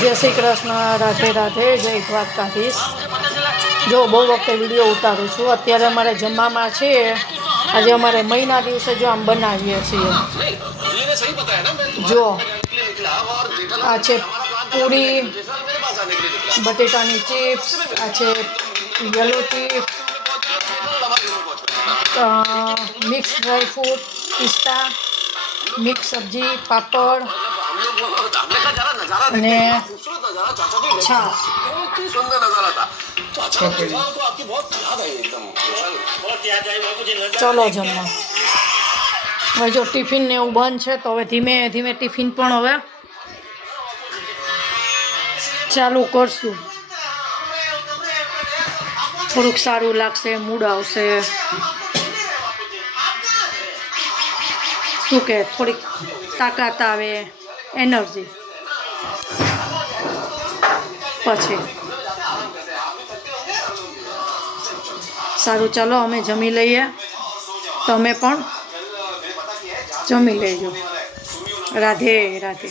જય શ્રી કૃષ્ણ, રાધે રાધે, જય દ્વારકાધીશ। જો બહુ વખતે વિડીયો ઉતારું છું। અત્યારે અમારે જમવામાં છે, આજે અમારે મહિના દિવસે જો આમ બનાવીએ છીએ। જો આ છે પૂરી, બટેટાની ચિપ્સ, આ છે yellow chips, mix dry fruit, પિસ્તા, મિક્સ સબ્જી, પાપડ અને છાશ। ચલો જમવા। હવે જો ટિફિન ને એવું બંધ છે, તો હવે ધીમે ધીમે ટિફિન પણ હવે ચાલુ કરશું। થોડુંક સારું લાગશે, મૂડ આવશે, શું કે થોડીક તાકાત આવે, એનર્જી। પછી સારું, ચાલો અમે જમી લઈએ, તમે પણ જમી લેજો। રાધે રાધે।